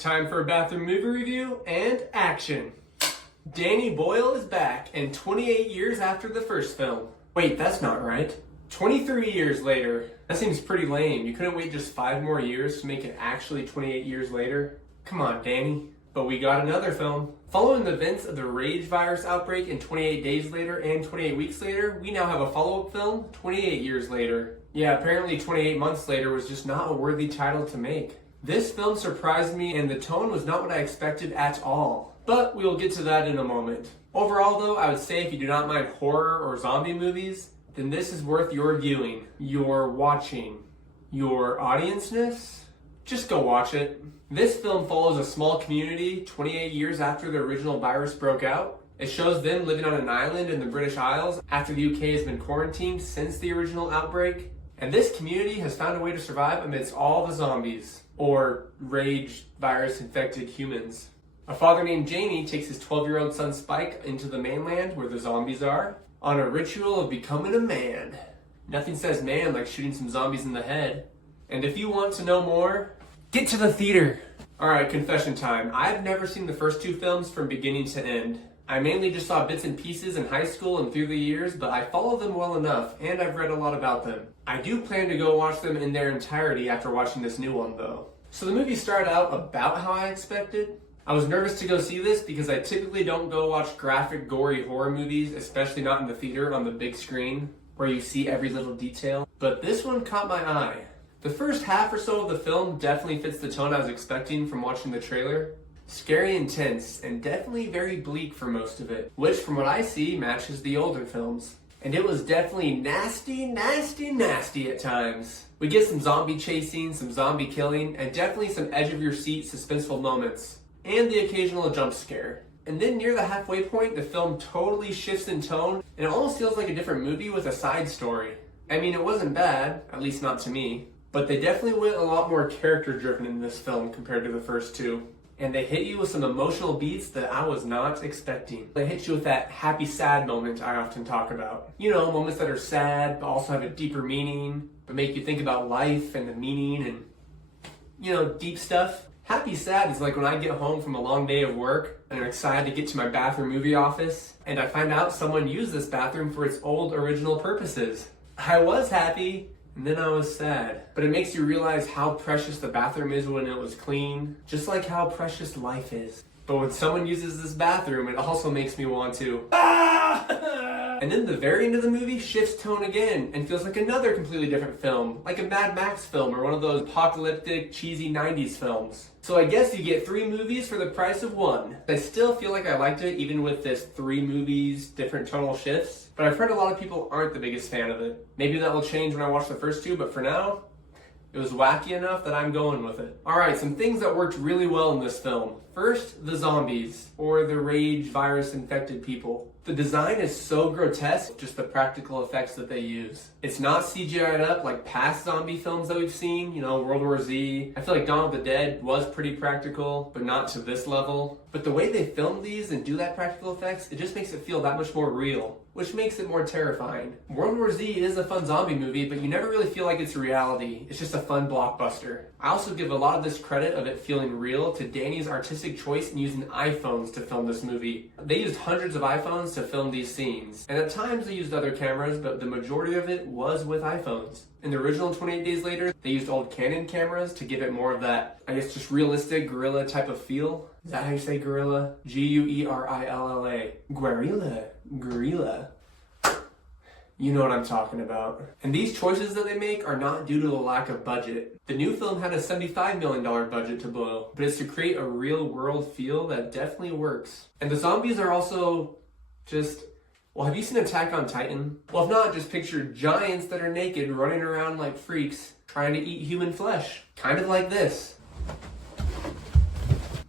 Time for a bathroom movie review and action. Danny Boyle is back, and 28 years after the first film. Wait, that's not right. 23 years later. That seems pretty lame. You couldn't wait just 5 more years to make it actually 28 years later? Come on, Danny. But we got another film. Following the events of the rage virus outbreak in 28 days later and 28 weeks later, we now have a follow-up film 28 years later. Yeah, apparently 28 months later was just not a worthy title to make. This film surprised me, and the tone was not what I expected at all. But we will get to that in a moment. Overall though, I would say if you do not mind horror or zombie movies, then this is worth your viewing, your watching, your audienceness. Just go watch it. This film follows a small community 28 years after the original virus broke out. It shows them living on an island in the British Isles after the UK has been quarantined since the original outbreak. And this community has found a way to survive amidst all the zombies, or rage virus infected humans. A father named Jamie takes his 12-year-old son Spike into the mainland where the zombies are on a ritual of becoming a man. Nothing says man like shooting some zombies in the head. And if you want to know more, get to the theater. Alright, confession time. I've never seen the first 2 films from beginning to end. I mainly just saw bits and pieces in high school and through the years, but I follow them well enough, and I've read a lot about them. I do plan to go watch them in their entirety after watching this new one though. So the movie started out about how I expected. I was nervous to go see this because I typically don't go watch graphic, gory horror movies, especially not in the theater on the big screen, where you see every little detail. But this one caught my eye. The first half or so of the film definitely fits the tone I was expecting from watching the trailer. Scary, intense, and definitely very bleak for most of it, which from what I see matches the older films. And it was definitely nasty, nasty, nasty at times. We get some zombie chasing, some zombie killing, and definitely some edge of your seat suspenseful moments, and the occasional jump scare. And then near the halfway point, the film totally shifts in tone, and it almost feels like a different movie with a side story. I mean, it wasn't bad, at least not to me, but they definitely went a lot more character driven in this film compared to the first 2. And they hit you with some emotional beats that I was not expecting. They hit you with that happy sad moment I often talk about. You know, moments that are sad but also have a deeper meaning, but make you think about life and the meaning and, you know, deep stuff. Happy sad is like when I get home from a long day of work and I'm excited to get to my bathroom movie office and I find out someone used this bathroom for its old original purposes. I was happy, and then I was sad. But it makes you realize how precious the bathroom is when it was clean, just like how precious life is. But when someone uses this bathroom, it also makes me want to And then the very end of the movie shifts tone again and feels like another completely different film, like a Mad Max film or one of those apocalyptic, cheesy 90s films. So I guess you get 3 movies for the price of 1. I still feel like I liked it even with this 3 movies, different tonal shifts, but I've heard a lot of people aren't the biggest fan of it. Maybe that will change when I watch the first 2, but for now, it was wacky enough that I'm going with it. Alright, some things that worked really well in this film. First, the zombies, or the rage virus infected people. The design is so grotesque, just the practical effects that they use. It's not CGI'd up like past zombie films that we've seen, you know, World War Z. I feel like Dawn of the Dead was pretty practical, but not to this level. But the way they film these and do that practical effects, it just makes it feel that much more real, which makes it more terrifying. World War Z is a fun zombie movie, but you never really feel like it's reality. It's just a fun blockbuster. I also give a lot of this credit of it feeling real to Danny's artistic choice in using iPhones to film this movie. They used hundreds of iPhones to film these scenes, and at times they used other cameras, but the majority of it was with iPhones. In the original 28 Days Later, they used old Canon cameras to give it more of that, I guess, just realistic guerrilla type of feel. Is that how you say guerrilla? G-U-E-R-I-L-L-A. Guerrilla. Guerrilla. You know what I'm talking about. And these choices that they make are not due to the lack of budget. The new film had a $75 million budget to blow, but it's to create a real world feel that definitely works. And the zombies are also just, well, have you seen Attack on Titan? Well, if not, just picture giants that are naked running around like freaks trying to eat human flesh. Kind of like this.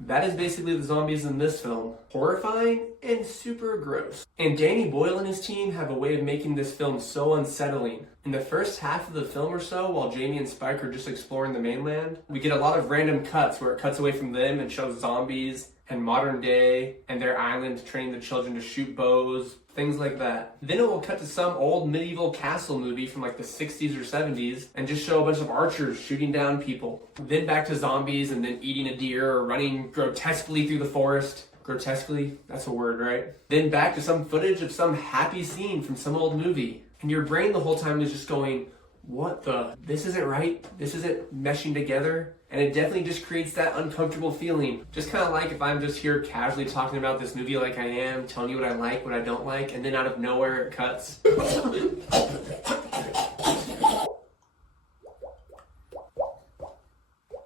That is basically the zombies in this film. Horrifying and super gross. And Danny Boyle and his team have a way of making this film so unsettling. In the first half of the film or so, while Jamie and Spike are just exploring the mainland, we get a lot of random cuts where it cuts away from them and shows zombies and modern day and their island training the children to shoot bows, things like that. Then it will cut to some old medieval castle movie from like the 60s or 70s and just show a bunch of archers shooting down people. Then back to zombies and then eating a deer or running grotesquely through the forest. Grotesquely? That's a word, right? Then back to some footage of some happy scene from some old movie. And your brain the whole time is just going, what the? This isn't right. This isn't meshing together. And it definitely just creates that uncomfortable feeling. Just kind of like if I'm just here casually talking about this movie like I am, telling you what I like, what I don't like, and then out of nowhere it cuts.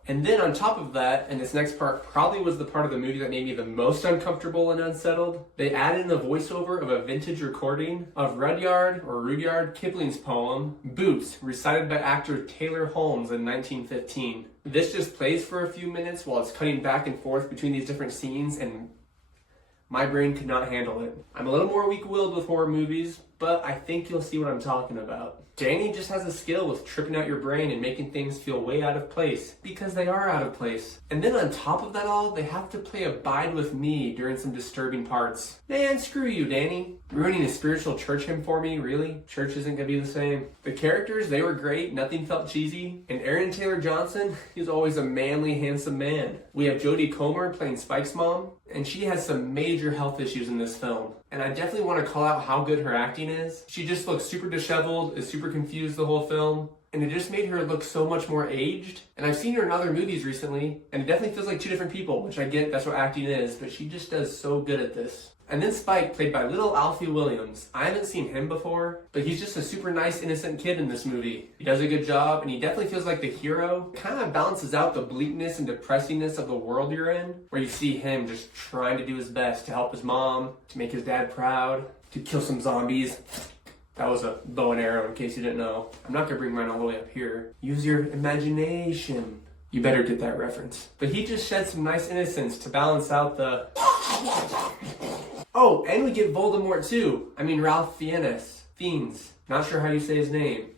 And then on top of that, and this next part probably was the part of the movie that made me the most uncomfortable and unsettled, they added in the voiceover of a vintage recording of Rudyard Kipling's poem, Boots, recited by actor Taylor Holmes in 1915. This just plays for a few minutes while it's cutting back and forth between these different scenes, and my brain could not handle it. I'm a little more weak-willed with horror movies, but I think you'll see what I'm talking about. Danny just has a skill with tripping out your brain and making things feel way out of place, because they are out of place. And then on top of that all, they have to play Abide With Me during some disturbing parts. Man, screw you, Danny. Ruining a spiritual church hymn for me, really? Church isn't gonna be the same. The characters, they were great, nothing felt cheesy. And Aaron Taylor Johnson, he's always a manly, handsome man. We have Jodie Comer playing Spike's mom, and she has some major health issues in this film. And I definitely want to call out how good her acting is. She just looks super disheveled, is super confused the whole film, and it just made her look so much more aged. And I've seen her in other movies recently, and it definitely feels like two different people, which I get, that's what acting is, but she just does so good at this. And then Spike, played by little Alfie Williams. I haven't seen him before, but he's just a super nice, innocent kid in this movie. He does a good job, and he definitely feels like the hero. Kind of balances out the bleakness and depressingness of the world you're in, where you see him just trying to do his best to help his mom, to make his dad proud, to kill some zombies. That was a bow and arrow, in case you didn't know. I'm not gonna bring mine all the way up here. Use your imagination. You better get that reference. But he just shed some nice innocence to balance out the... Oh, and we get Voldemort too. I mean Ralph Fiennes. Not sure how you say his name.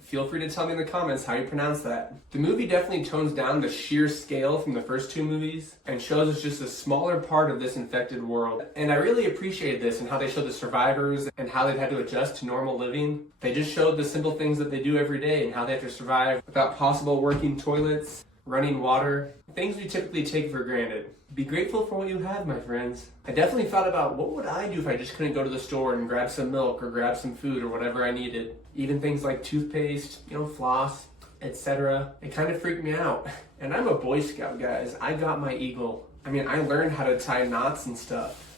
Feel free to tell me in the comments how you pronounce that. The movie definitely tones down the sheer scale from the first two movies and shows us just a smaller part of this infected world. And I really appreciated this and how they showed the survivors and how they've had to adjust to normal living. They just showed the simple things that they do every day and how they have to survive without possible working toilets, running water, things we typically take for granted. Be grateful for what you have, my friends. I definitely thought about what would I do if I just couldn't go to the store and grab some milk or grab some food or whatever I needed. Even things like toothpaste, floss, etc. It kind of freaked me out. And I'm a Boy Scout, guys. I got my eagle. I learned how to tie knots and stuff.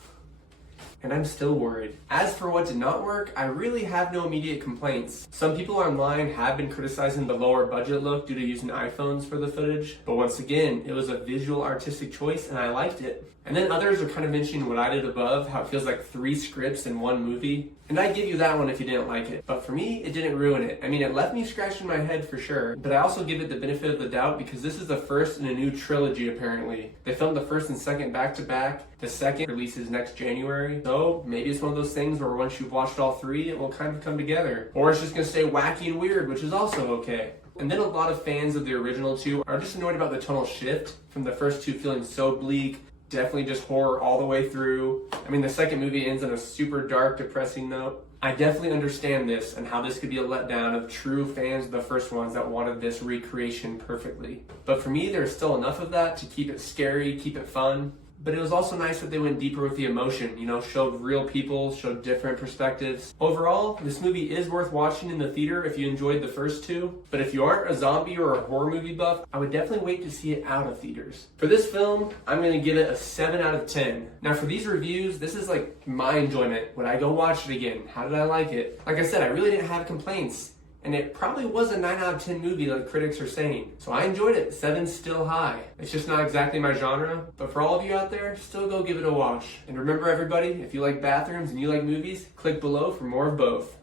And I'm still worried. As for what did not work, I really have no immediate complaints. Some people online have been criticizing the lower budget look due to using iPhones for the footage, but once again, it was a visual artistic choice and I liked it. And then others are kind of mentioning what I did above, how it feels like 3 scripts in one movie. And I give you that one if you didn't like it. But for me, it didn't ruin it. It left me scratching my head for sure. But I also give it the benefit of the doubt because this is the first in a new trilogy apparently. They filmed the first and second back to back. The second releases next January. So maybe it's one of those things where once you've watched all 3, it will kind of come together. Or it's just gonna stay wacky and weird, which is also okay. And then a lot of fans of the original 2 are just annoyed about the tonal shift from the first 2 feeling so bleak. Definitely just horror all the way through. The second movie ends on a super dark, depressing note. I definitely understand this and how this could be a letdown of true fans of the first ones that wanted this recreation perfectly. But for me, there's still enough of that to keep it scary, keep it fun. But it was also nice that they went deeper with the emotion, showed real people, showed different perspectives. Overall, this movie is worth watching in the theater if you enjoyed the first 2. But if you aren't a zombie or a horror movie buff, I would definitely wait to see it out of theaters. For this film, I'm going to give it a 7 out of 10. Now for these reviews, this is like my enjoyment. Would I go watch it again? How did I like it? Like I said, I really didn't have complaints. And it probably was a 9 out of 10 movie like critics are saying. So I enjoyed it. 7's still high. It's just not exactly my genre. But for all of you out there, still go give it a watch. And remember everybody, if you like bathrooms and you like movies, click below for more of both.